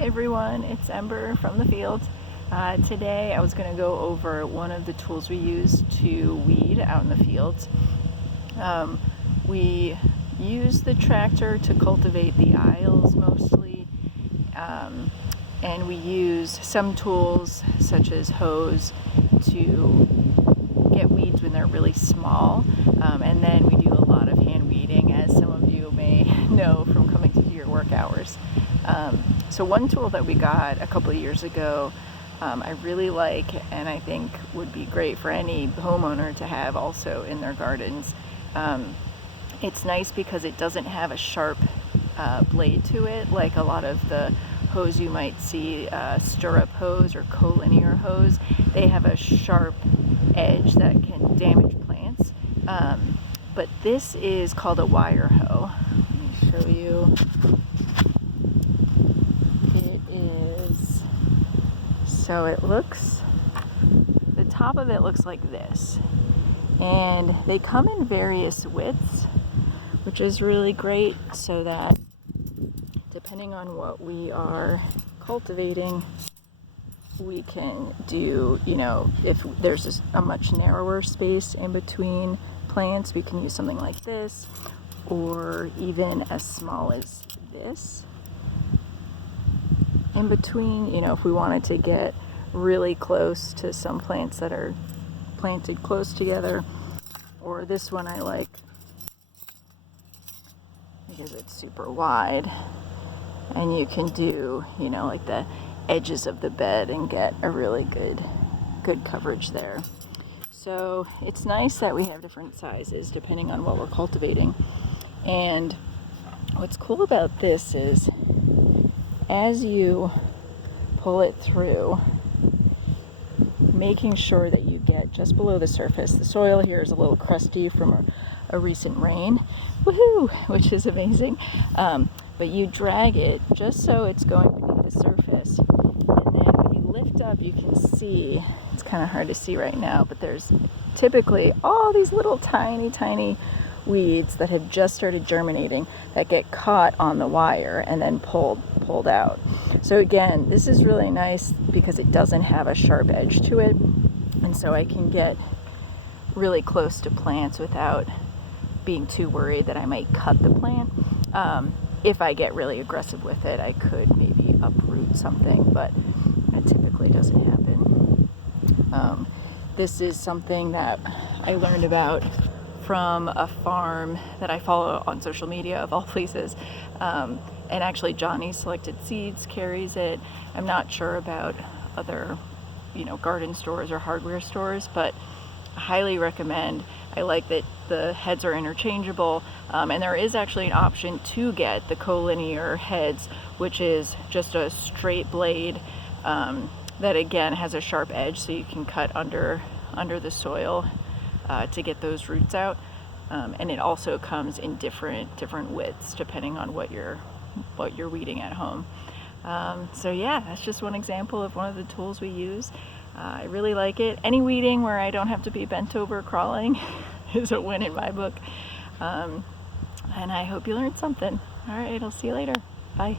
everyone, it's Ember from the field. Today I was going to go over one of the tools we use to weed out in the fields. We use the tractor to cultivate the aisles mostly, and we use some tools such as hose to get weeds when they're really small, and then we do a lot of hand weeding, as some of you may know from coming to your work hours. So one tool that we got a couple of years ago I really like, and I think would be great for any homeowner to have also in their gardens. It's nice because it doesn't have a sharp blade to it like a lot of the hose you might see, stirrup hose or collinear hose. They have a sharp edge that can damage plants. But this is called a wire hoe. Let me show you. So it looks, the top of it looks like this, and they come in various widths, which is really great, so that depending on what we are cultivating, we can do, if there's a much narrower space in between plants, we can use something like this, or even as small as this in between, if we wanted to get really close to some plants that are planted close together. Or this one I like because it's super wide, and you can do, like the edges of the bed and get a really good coverage there. So it's nice that we have different sizes depending on what we're cultivating. And what's cool about this is, as you pull it through, making sure that you get just below the surface. The soil here is a little crusty from a recent rain, woohoo, which is amazing. But you drag it just so it's going beneath the surface. And then when you lift up, you can see, it's kind of hard to see right now, but there's typically all these little tiny weeds that have just started germinating that get caught on the wire and then pulled out. So again, this is really nice because it doesn't have a sharp edge to it, and so I can get really close to plants without being too worried that I might cut the plant. If I get really aggressive with it, I could maybe uproot something, but that typically doesn't happen. This is something that I learned about from a farm that I follow on social media, of all places. And actually Johnny Selected Seeds carries it. I'm not sure about other, garden stores or hardware stores, but I highly recommend. I like that the heads are interchangeable, and there is actually an option to get the collinear heads, which is just a straight blade that again has a sharp edge, so you can cut under the soil to get those roots out. And it also comes in different widths depending on what you're weeding at home. So yeah, that's just one example of one of the tools we use. I really like it. Any weeding where I don't have to be bent over crawling is a win in my book. And I hope you learned something. All right, I'll see you later. Bye.